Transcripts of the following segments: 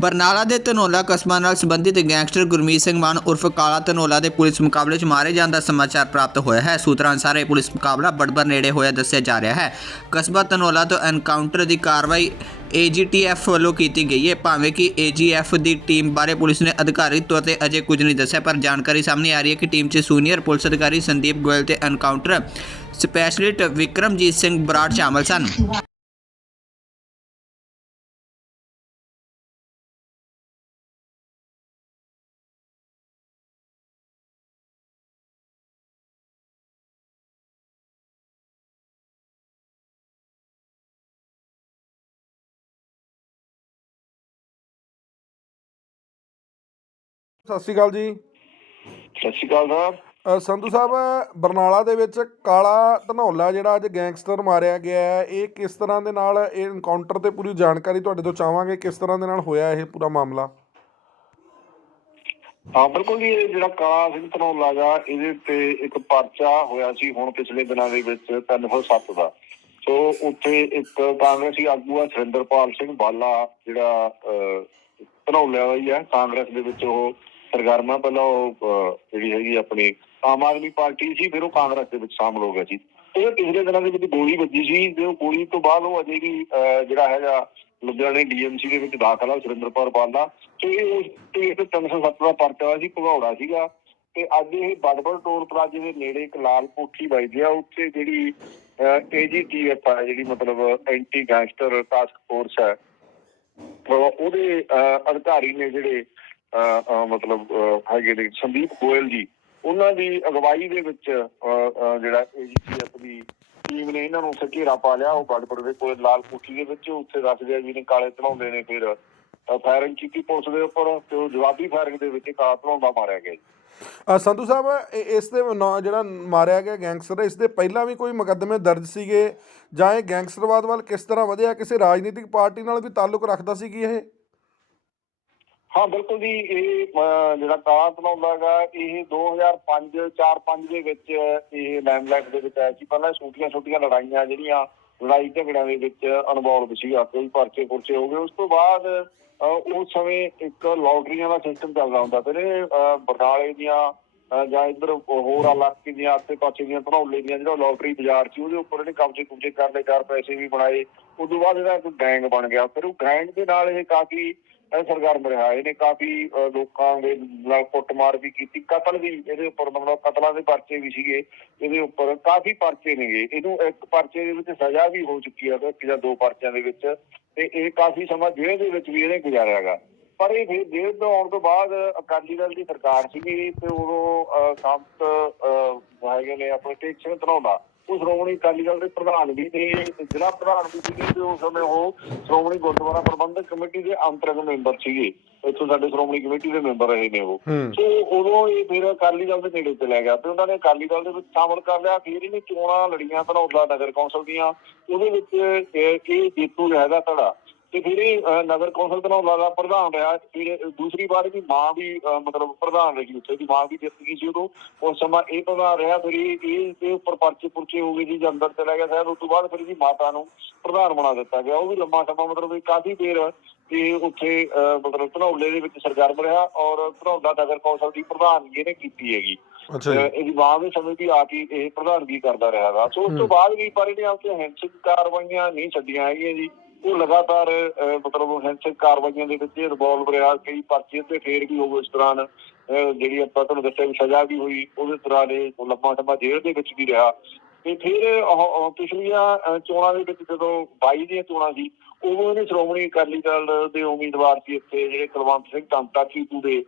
ਬਰਨਾਲਾ ਦੇ ਧਨੌਲਾ ਕਸਬਾ ਨਾਲ ਸੰਬੰਧਿਤ ਗੈਂਗਸਟਰ ਗੁਰਮੀਤ ਸਿੰਘ ਮਾਨ ਉਰਫ ਕਾਲਾ ਧਨੌਲਾ ਦੇ ਪੁਲਿਸ ਮੁਕਾਬਲੇ 'ਚ ਮਾਰੇ ਜਾਣ ਦਾ ਸਮਾਚਾਰ ਪ੍ਰਾਪਤ ਹੋਇਆ ਹੈ। ਸੂਤਰਾਂ ਅਨੁਸਾਰ ਇਹ ਪੁਲਿਸ ਮੁਕਾਬਲਾ ਬੜਬਰ ਨੇੜੇ ਹੋਇਆ ਦੱਸਿਆ ਜਾ ਰਿਹਾ ਹੈ। ਕਸਬਾ ਧਨੌਲਾ ਤੋਂ ਐਨਕਾਊਂਟਰ ਦੀ ਕਾਰਵਾਈ AGTF ਵੱਲੋਂ ਕੀਤੀ ਗਈ ਹੈ। ਭਾਵੇਂ ਕਿ AGF ਦੀ ਟੀਮ ਬਾਰੇ ਪੁਲਿਸ ਨੇ ਅਧਿਕਾਰਿਤ ਤੌਰ ਤੇ ਅਜੇ ਕੁਝ ਨਹੀਂ ਦੱਸਿਆ, ਪਰ ਜਾਣਕਾਰੀ ਸਾਹਮਣੇ ਆ ਰਹੀ ਹੈ ਕਿ ਟੀਮ 'ਚ ਸੀਨੀਅਰ ਪੁਲਿਸ ਅਧਿਕਾਰੀ ਸੰਦੀਪ ਗੋਇਲ ਤੇ ਐਨਕਾਊਂਟਰ ਸਪੈਸ਼ਲਿਸਟ ਵਿਕਰਮਜੀਤ ਸਿੰਘ ਬਰਾੜ ਸ਼ਾਮਲ ਸਨ। ਸਤਿ ਸ਼੍ਰੀ ਅਕਾਲ ਜੀ। ਸਤਿ ਸ਼੍ਰੀ ਅਕਾਲ ਸਰ। ਸੰਧੂ ਸਾਹਿਬ ਬਰਨਾਲਾ ਦੇ ਵਿੱਚ ਕਾਲਾ ਧਨੌਲਾ ਜਿਹੜਾ ਅੱਜ ਗੈਂਗਸਟਰ ਮਾਰਿਆ ਗਿਆ ਹੈ ਇਹ ਕਿਸ ਤਰ੍ਹਾਂ ਦੇ ਨਾਲ ਇਹ ਐਨਕਾਊਂਟਰ ਤੇ ਪੂਰੀ ਜਾਣਕਾਰੀ ਤੁਹਾਡੇ ਤੋਂ ਚਾਹਾਂਗੇ ਕਿਸ ਤਰ੍ਹਾਂ ਦੇ ਨਾਲ ਹੋਇਆ ਇਹ ਪੂਰਾ ਮਾਮਲਾ? ਹਾਂ ਬਿਲਕੁਲ ਜੀ ਇਹ ਜਿਹੜਾ ਕਾਲਾ ਸਿੰਘ ਧਨੌਲਾ ਗਾ ਇਹਦੇ ਤੇ ਇੱਕ ਪਰਚਾ ਹੋਇਆ ਸੀ ਹੁਣ ਪਿਛਲੇ ਦਿਨਾਂ ਦੇ ਵਿੱਚ 307 ਦਾ। ਸੋ ਉੱਥੇ ਇੱਕ ਕਾਂਗਰਸੀ ਆਗੂ ਆ ਸੁਰਿੰਦਰਪਾਲ ਸਿੰਘ ਬਾਲਾ ਜਿਹੜਾ ਅਹ, ਧਨੌਲਿਆਂ ਦਾ ਹੀ ਹੈ ਕਾਂਗਰਸ ਦੇ ਵਿੱਚ ਉਹ ਸਰਗਰਮਾ ਪਹਿਲਾਂ ਉਹ ਜਿਹੜੀ ਹੈਗੀ ਆਪਣੀ ਆਮ ਆਦਮੀ ਪਾਰਟੀ ਸੀ, ਫਿਰ ਉਹ ਕਾਂਗਰਸ ਦੇ ਵਿੱਚ ਸ਼ਾਮਲ ਹੋ ਗਿਆ ਸੀ। ਇਹ ਪਿਛਲੇ ਦਿਨਾਂ ਦੇ ਵਿੱਚ ਗੋਲੀ ਵੱਜੀ ਸੀ ਤੇ ਉਹ ਗੋਲੀ ਤੋਂ ਬਾਅਦ ਉਹ ਅਜੇ ਵੀ ਜਿਹੜਾ ਹੈਗਾ ਲੁਧਿਆਣੇ ਡੀਐਮਸੀ ਦੇ ਵਿੱਚ ਦਾਖਲ ਆ ਸੁਰਿੰਦਰਪਾਲ ਬਾਲਾ। ਤੇ ਇਹ ਉਸ, ਤੇ 307 ਦਾ ਪਰਚਾ ਸੀ, ਭਗੌੜਾ ਸੀਗਾ। ਤੇ ਅੱਜ ਇਹ ਬੜਬੜ ਟੋਲ ਪਲਾਜ਼ੇ ਦੇ ਨੇੜੇ ਇੱਕ ਲਾਲ ਕੋਠੀ ਵੱਜਦੀ ਆ ਉੱਥੇ ਜਿਹੜੀ ਏਜੀਟੀਐਫ ਆ, ਜਿਹੜੀ ਮਤਲਬ ਐਂਟੀ ਗੈਂਗਸਟਰ ਟਾਸਕ ਫੋਰਸ ਹੈ ਉਹਦੇ ਅਧਿਕਾਰੀ ਨੇ ਜਿਹੜੇ ਮਤਲਬ ਹੈਗੇ ਨੇ ਸੰਦੀਪ ਗੋਇਲ ਜੀ, ਉਹਨਾਂ ਦੀ ਅਗਵਾਈ ਦੇ ਵਿੱਚ ਜਿਹੜਾ ਏਜੀਟੀਐਫ ਦੀ ਟੀਮ ਨੇ ਇਹਨਾਂ ਨੂੰ ਉੱਥੇ ਪਾ ਲਿਆ, ਉਹ ਬੜਬੜ ਦੇ ਕੋਲ ਲਾਲ ਕੋਠੀ ਦੇ ਵਿੱਚ, ਉੱਥੇ ਦੱਸਦੇ ਆ ਵੀ ਕਾਲੇ ਧਨਾਉਂਦੇ ਨੇ, ਫਿਰ ਫਾਇਰਿੰਗ ਕੀਤੀ ਪੁਲਿਸ ਦੇ ਉੱਪਰ, ਤੇ ਉਹ ਜਵਾਬੀ ਫਾਇਰਿੰਗ ਦੇ ਵਿੱਚ ਕਾਲਾ ਧਨਾਉਂਦਾ ਮਾਰਿਆ ਗਿਆ ਸੰਧੂ ਸਾਹਿਬ ਇਸ ਦੇ ਜਿਹੜਾ ਮਾਰਿਆ ਗਿਆ ਗੈਂਗਸਟਰ, ਇਸ ਦੇ ਪਹਿਲਾਂ ਵੀ ਕੋਈ ਮੁਕੱਦਮੇ ਦਰਜ ਸੀਗੇ? ਜਾਂ ਇਹ ਗੈਂਗਸਟਰਵਾਦ ਵੱਲ ਕਿਸ ਤਰ੍ਹਾਂ ਵਧਿਆ? ਕਿਸੇ ਰਾਜਨੀਤਿਕ ਪਾਰਟੀ ਨਾਲ ਵੀ ਤਾਲੁਕ ਰੱਖਦਾ ਸੀ ਕਿ ਇਹ? ਹਾਂ ਬਿਲਕੁਲ ਜੀ ਇਹ ਜਿਹੜਾ ਕਾਲਾ ਧਨਾਉਂਦਾ ਹੈਗਾ ਇਹ 2005 4-5 ਦੇ ਵਿੱਚ ਇਹ ਲਾਈਮਲਾਈਟ ਦੇ ਵਿੱਚ ਆਇਆ ਸੀ। ਪਹਿਲਾਂ ਛੋਟੀਆਂ ਛੋਟੀਆਂ ਲੜਾਈਆਂ ਜਿਹੜੀਆਂ ਲੜਾਈ ਝਗੜਿਆਂ ਦੇ ਵਿੱਚ ਅਨਵੋਲਵ ਸੀ ਕੋਈ ਪਰਚੇ ਪੁਰਚੇ ਹੋ ਗਏ। ਉਸ ਤੋਂ ਬਾਅਦ ਅਹ, ਉਸ ਸਮੇਂ ਇੱਕ ਲੋਟਰੀਆਂ ਦਾ ਸਿਸਟਮ ਚੱਲਦਾ ਹੁੰਦਾ ਫਿਰ ਅਹ, ਬਰਨਾਲੇ ਦੀਆਂ ਜਾਂ ਇਧਰ ਹੋਰ ਇਲਾਕੇ ਦੀਆਂ ਆਸੇ ਪਾਸੇ ਦੀਆਂ ਧਨੌਲੇ ਦੀਆਂ ਜਿਹੜਾ ਲੋਟਰੀ ਬਾਜ਼ਾਰ ਸੀ, ਉਹਦੇ ਉੱਪਰ ਇਹਨੇ ਕਬਜ਼ੇ ਕੁਬਜ਼ੇ ਕਰ ਲਏ, ਚਾਰ ਪੈਸੇ ਵੀ ਬਣਾਏ। ਉਸ ਤੋਂ ਬਾਅਦ ਇਹਦਾ ਇੱਕ ਗੈਂਗ ਬਣ ਗਿਆ। ਫਿਰ ਉਹ ਗੈਂਗ ਦੇ ਨਾਲ ਇਹ ਕਾਫੀ ਸਰਗਰਮ ਰਿਹਾ। ਇਹਨੇ ਕਾਫੀ ਲੋਕਾਂ ਦੇ ਨਾਲ ਕੁੱਟਮਾਰ ਵੀ ਕੀਤੀ। ਕਤਲ ਵੀ, ਇਹਦੇ ਉੱਪਰ ਮਤਲਬ ਕਤਲਾਂ ਦੇ ਪਰਚੇ ਵੀ ਸੀਗੇ। ਇਹਦੇ ਉੱਪਰ ਕਾਫੀ ਪਰਚੇ ਨੇਗੇ ਇਹਨੂੰ ਇੱਕ ਪਰਚੇ ਦੇ ਵਿੱਚ ਸਜ਼ਾ ਵੀ ਹੋ ਚੁੱਕੀ ਹੈ ਇੱਕ ਜਾਂ ਦੋ ਪਰਚਿਆਂ ਦੇ ਵਿੱਚ। ਤੇ ਇਹ ਕਾਫੀ ਸਮਾਂ ਜੇਲ੍ਹ ਦੇ ਵਿੱਚ ਵੀ ਇਹਨੇ ਗੁਜ਼ਾਰਿਆਗਾ ਪਰ ਇਹ ਫਿਰ ਜੇਲ੍ਹ ਤੋਂ ਆਉਣ ਤੋਂ ਬਾਅਦ ਅਕਾਲੀ ਦਲ ਦੀ ਸਰਕਾਰ ਸੀਗੀ ਤੇ ਉਦੋਂ ਸੰਤ ਹੈਗੇ ਨੇ ਆਪਣੇ ਟੇਕ ਸਿੰਘ ਧਨੌਲਾ। ਉਹ ਸ਼੍ਰੋਮਣੀ ਅਕਾਲੀ ਦਲ ਦੇ ਪ੍ਰਧਾਨ ਵੀ ਤੇ ਜ਼ਿਲ੍ਹਾ ਪ੍ਰਧਾਨ ਵੀ ਸੀਗੇ ਤੇ ਉਸ ਸਮੇਂ ਉਹ ਸ਼੍ਰੋਮਣੀ ਗੁਰਦੁਆਰਾ ਪ੍ਰਬੰਧਕ ਕਮੇਟੀ ਦੇ ਅੰਤਰਗ ਮੈਂਬਰ ਸੀਗੇ। ਇੱਥੋਂ ਸਾਡੇ ਸ਼੍ਰੋਮਣੀ ਕਮੇਟੀ ਦੇ ਮੈਂਬਰ ਰਹੇ ਨੇ ਉਹ। ਸੋ ਉਦੋਂ ਇਹ ਫਿਰ ਅਕਾਲੀ ਦਲ ਦੇ ਨੇੜੇ ਚਲਾ ਗਿਆ ਤੇ ਉਹਨਾਂ ਨੇ ਅਕਾਲੀ ਦਲ ਦੇ ਵਿੱਚ ਸ਼ਾਮਲ ਕਰ ਲਿਆ। ਫਿਰ ਇਹਨੇ ਚੋਣਾਂ ਲੜੀਆਂ ਧਨੌਲਾ ਨਗਰ ਕੌਂਸਲ ਦੀਆਂ। ਉਹਦੇ ਵਿੱਚ ਇਹ ਜੇਤੂ ਰਹੇਗਾ ਧੜਾ ਤੇ ਫਿਰ ਅਹ, ਨਗਰ ਕੌਂਸਲ ਧਨੌਲਾ ਦਾ ਪ੍ਰਧਾਨ ਰਿਹਾ ਫਿਰ ਦੂਸਰੀ ਵਾਰ ਵੀ ਮਾਂ ਵੀ ਮਤਲਬ ਪ੍ਰਧਾਨ ਰਹੀ ਉੱਥੇ ਦੀ ਮਾਂ ਵੀ ਜਿੱਤ ਗਈ ਸੀ ਉਦੋਂ। ਉਸ ਸਮਾਂ ਇਹ ਪ੍ਰਧਾਨ ਰਿਹਾ ਫਿਰ ਇਹ ਤੇ ਉੱਪਰ ਪਰਚੇ ਪੁਰਚੇ ਹੋ ਗਏ ਜੀ ਅੰਦਰ ਚਲਾ ਗਿਆ ਸਾਹਿਬ ਉਸ ਤੋਂ ਬਾਅਦ ਫਿਰ ਇਹਦੀ ਮਾਤਾ ਨੂੰ ਪ੍ਰਧਾਨ ਬਣਾ ਦਿੱਤਾ ਗਿਆ। ਉਹ ਵੀ ਲੰਮਾ ਸਮਾਂ ਮਤਲਬ ਕਾਫੀ ਦੇਰ ਤੇ ਉੱਥੇ ਮਤਲਬ ਧਨੌਲੇ ਦੇ ਵਿੱਚ ਸਰਗਰਮ ਰਿਹਾ ਔਰ ਧਨੌਲਾ ਨਗਰ ਕੌਂਸਲ ਦੀ ਪ੍ਰਧਾਨਗੀ ਇਹਨੇ ਕੀਤੀ ਹੈਗੀ। ਅੱਛਾ ਇਹਦੀ ਮਾਂ ਦੇ ਸਮੇਂ ਵੀ ਆ ਕੇ ਇਹ ਪ੍ਰਧਾਨਗੀ ਕਰਦਾ ਰਿਹਾ ਵਾ ਸੋ ਉਸ ਤੋਂ ਬਾਅਦ ਵੀ ਪਰ ਇਹਨੇ ਆਪਣੀਆਂ ਹਿੰਸਕ ਕਾਰਵਾਈਆਂ ਨਹੀਂ ਛੱਡੀਆਂ ਹੈਗੀਆਂ ਜੀ। ਉਹ ਲਗਾਤਾਰ ਮਤਲਬ ਹਿੰਸਕ ਕਾਰਵਾਈਆਂ ਦੇ ਵਿੱਚ ਇਨਵੋਲਵ ਰਿਹਾ ਕਈ ਪਰਚੇ ਤੇ ਫੇਰ ਵੀ ਉਹ ਇਸ ਦੌਰਾਨ ਜਿਹੜੀ ਆਪਾਂ ਤੁਹਾਨੂੰ ਦੱਸਿਆ ਵੀ ਸਜ਼ਾ ਵੀ ਹੋਈ ਉਹਦੇ ਦੌਰਾਨ ਇਹ ਲੰਮਾ ਸਮਾਂ ਜੇਲ੍ਹ ਦੇ ਵਿੱਚ ਵੀ ਰਿਹਾ। ਤੇ ਫਿਰ ਪਿਛਲੀਆਂ ਚੋਣਾਂ ਦੇ ਵਿੱਚ ਜਦੋਂ 22 ਦੀਆਂ ਚੋਣਾਂ ਸੀ ਉਦੋਂ ਇਹਨੇ ਸ਼੍ਰੋਮਣੀ ਅਕਾਲੀ ਦਲ ਦੇ ਉਮੀਦਵਾਰ ਸੀ ਇੱਥੇ ਜਿਹੜੇ ਕੁਲਵੰਤ ਸਿੰਘ ਕੰਤਾ ਕੀਤੂ ਦੇ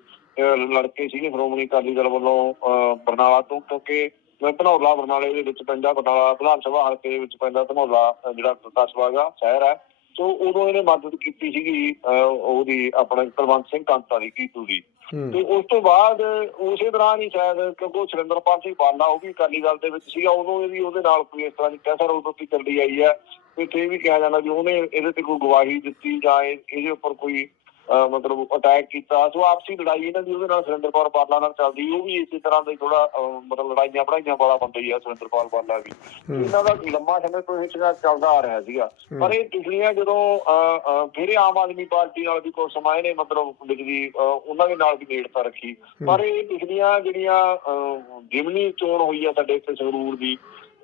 ਲੜਕੇ ਸੀਗੇ ਸ਼੍ਰੋਮਣੀ ਅਕਾਲੀ ਦਲ ਵੱਲੋਂ ਅਹ, ਬਰਨਾਲਾ ਤੋਂ ਕਿਉਂਕਿ ਧਨੌਲਾ ਬਰਨਾਲੇ ਦੇ ਵਿੱਚ ਪੈਂਦਾ ਬਰਨਾਲਾ ਵਿਧਾਨ ਸਭਾ ਹਲਕੇ ਦੇ ਵਿੱਚ ਪੈਂਦਾ ਧਨੌਲਾ ਜਿਹੜਾ ਕਸਬਾ ਗਾ ਸ਼ਹਿਰ ਹੈ। ਸੋ ਉਦੋਂ ਇਹਨੇ ਮਦਦ ਕੀਤੀ ਸੀਗੀ ਉਹਦੀ ਆਪਣਾ ਕੁਲਵੰਤ ਸਿੰਘ ਕੰਤਾ ਦੀ ਕੀਤੂ ਦੀ। ਤੇ ਉਸ ਤੋਂ ਬਾਅਦ ਉਸੇ ਦੌਰਾਨ ਹੀ ਸ਼ਾਇਦ ਕਿਉਂਕਿ ਉਹ ਸੁਰਿੰਦਰਪਾਲ ਸਿੰਘ ਬਾਲਾ ਉਹ ਵੀ ਅਕਾਲੀ ਦਲ ਦੇ ਵਿੱਚ ਸੀਗਾ ਉਦੋਂ ਇਹਦੀ ਉਹਦੇ ਨਾਲ ਕੋਈ ਇਸ ਤਰ੍ਹਾਂ ਦੀ ਕਹਿਸਰ ਉਦੋਂ ਦੀ ਚੱਲਦੀ ਆਈ ਹੈ। ਤੇ ਇਹ ਵੀ ਕਿਹਾ ਜਾਂਦਾ ਵੀ ਉਹਨੇ ਇਹਦੇ ਤੇ ਕੋਈ ਗਵਾਹੀ ਦਿੱਤੀ ਜਾਂ ਇਹ- ਇਹਦੇ ਉੱਪਰ ਕੋਈ ਮਤਲਬ ਅਟੈਕ ਕੀਤਾ। ਸੋ ਆਪਸੀ ਲੜਾਈ ਇਹਨਾਂ ਦੀ ਉਹਦੇ ਨਾਲ ਸੁਰਿੰਦਰਪਾਲ ਬਾਲਾ ਨਾਲ ਚੱਲਦੀ। ਉਹ ਵੀ ਇਸੇ ਤਰ੍ਹਾਂ ਦਾ ਥੋੜਾ ਮਤਲਬ ਲੜਾਈਆਂ ਪੜਾਈਆਂ ਵਾਲਾ ਬੰਦਾ ਹੀ ਆ ਸੁਰਿੰਦਰਪਾਲ ਬਾਲਾ ਵੀ। ਇਹਨਾਂ ਦਾ ਲੰਮਾ ਸਮੇਂ ਤੋਂ ਇਹ ਸੀਗਾ ਚੱਲਦਾ ਆ ਰਿਹਾ ਸੀਗਾ। ਪਰ ਇਹ ਪਿਛਲੀਆਂ ਜਦੋਂ ਫਿਰ ਆਮ ਆਦਮੀ ਪਾਰਟੀ ਨਾਲ ਵੀ ਕੁਝ ਸਮਾਂ ਇਹਨੇ ਮਤਲਬ ਬਿਜਲੀ ਉਹਨਾਂ ਦੇ ਨਾਲ ਵੀ ਨੇੜਤਾ ਰੱਖੀ। ਪਰ ਇਹ ਪਿਛਲੀਆਂ ਜਿਹੜੀਆਂ ਜਿਮਨੀ ਚੋਣ ਹੋਈ ਆ ਸਾਡੇ ਇੱਥੇ ਸੰਗਰੂਰ ਦੀ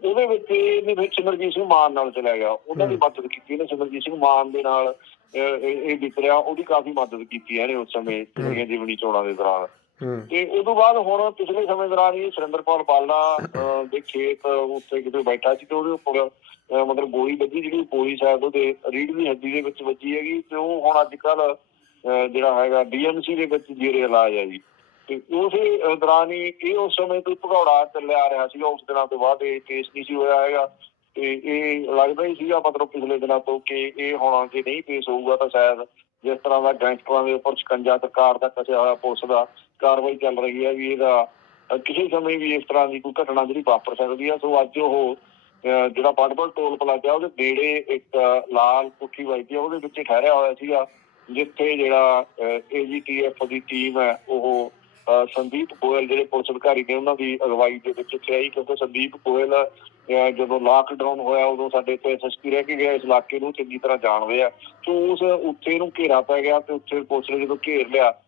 ਉਹਦੇ ਵਿੱਚ ਇਹਨੇ ਵਿੱਚ ਸਿਮਰਜੀਤ ਸਿੰਘ ਮਾਨ ਨਾਲ ਚਲਾ ਗਿਆ। ਉਹਨਾਂ ਦੀ ਮਦਦ ਕੀਤੀ ਇਹਨੇ ਸਿਮਰਜੀਤ ਸਿੰਘ ਮਾਨ ਦੇ ਨਾਲ ਇਹ ਇਹ ਵਿਤਰਿਆ ਉਹਦੀ ਕਾਫੀ ਮਦਦ ਕੀਤੀ ਹੈ ਇਹਨੇ ਉਸ ਸਮੇਂ ਜਿਹੜੀਆਂ ਜਿਮਨੀ ਚੋਣਾਂ ਦੇ ਦੌਰਾਨ। ਤੇ ਉਸ ਤੋਂ ਬਾਅਦ ਹੁਣ ਪਿਛਲੇ ਸਮੇਂ ਦੌਰਾਨ ਹੀ ਸੁਰਿੰਦਰਪਾਲ ਬਾਲਾ ਦੇ ਖੇਤ ਉੱਤੇ ਕਿਤੇ ਬੈਠਾ ਸੀ ਤੇ ਉਹਦੇ ਉੱਪਰ ਮਤਲਬ ਗੋਲੀ ਵੱਜੀ ਜਿਹੜੀ ਗੋਲੀ ਸ਼ਾਇਦ ਉਹਦੇ ਰੀੜ ਦੀ ਹੱਡੀ ਦੇ ਵਿੱਚ ਵੱਜੀ ਹੈਗੀ ਤੇ ਉਹ ਹੁਣ ਅੱਜ ਕੱਲ ਜਿਹੜਾ ਹੈਗਾ ਡੀਐਮਸੀ ਦੇ ਵਿੱਚ ਜੀਰੇ ਇਲਾਜ ਹੈ ਜੀ। ਤੇ ਉਸੇ ਦੌਰਾਨ ਹੀ ਇਹ ਉਸ ਸਮੇਂ ਤੋਂ ਭਗੌੜਾ ਚੱਲਿਆ ਆ ਰਿਹਾ ਸੀਗਾ, ਉਸ ਦਿਨਾਂ ਤੋਂ ਬਾਅਦ ਇਹ ਕੇਸ ਨਹੀਂ ਸੀ ਹੋਇਆ ਹੈਗਾ। ਤੇ ਇਹ ਲੱਗਦਾ ਹੀ ਸੀਗਾ ਮਤਲਬ ਪਿਛਲੇ ਦਿਨਾਂ ਤੋਂ ਕਿ ਇਹ ਹੁਣ ਜੇ ਨਹੀਂ ਪੇਸ਼ ਹੋਊਗਾ ਤਾਂ ਸ਼ਾਇਦ ਜਿਸ ਤਰ੍ਹਾਂ ਦਾ ਗੈਂਗਸਟਰਾਂ ਦੇ ਉੱਪਰ ਸ਼ਿਕੰਜਾ ਸਰਕਾਰ ਦਾ ਕਸਿਆ ਹੋਇਆ ਪੁਲਿਸ ਦਾ ਕਾਰਵਾਈ ਚੱਲ ਰਹੀ ਹੈ ਵੀ ਇਹਦਾ ਕਿਸੇ ਸਮੇਂ ਵੀ ਇਸ ਤਰ੍ਹਾਂ ਦੀ ਕੋਈ ਘਟਨਾ ਜਿਹੜੀ ਵਾਪਰ ਸਕਦੀ ਹੈ। ਸੋ ਅੱਜ ਉਹ ਜਿਹੜਾ ਪਟਬਲ ਟੋਲ ਪਲਾਜ਼ਾ, ਉਹਦੇ ਨੇੜੇ ਇੱਕ ਲਾਲ ਕੁੱਠੀ ਵੱਜਦੀ ਆ ਉਹਦੇ ਵਿੱਚ ਠਹਿਰਿਆ ਹੋਇਆ ਸੀਗਾ, ਜਿੱਥੇ ਜਿਹੜਾ ਏਜੀਟੀਐਫ ਦੀ ਟੀਮ ਹੈ, ਉਹ ਸੰਦੀਪ ਗੋਇਲ ਜਿਹੜੇ ਪੁਲਿਸ ਅਧਿਕਾਰੀ ਨੇ ਉਹਨਾਂ ਦੀ ਅਗਵਾਈ ਦੇ ਵਿੱਚ ਇੱਥੇ ਆਈ ਕਿਉਂਕਿ ਸੰਦੀਪ ਗੋਇਲ ਅਹ, ਜਦੋਂ ਲਾਕਡਾਊਨ ਹੋਇਆ ਉਦੋਂ ਸਾਡੇ ਤੋਂ ਐਸਐਸਪੀ ਰਹਿ ਕੇ ਗਿਆ ਇਸ ਇਲਾਕੇ ਨੂੰ ਚੰਗੀ ਤਰ੍ਹਾਂ ਜਾਣਦੇ ਆ। ਸੋ ਉਸ ਉੱਥੇ ਨੂੰ ਘੇਰਾ ਪੈ ਗਿਆ ਤੇ ਉੱਥੇ ਪੁਲਿਸ ਨੇ ਜਦੋਂ ਘੇਰ ਲਿਆ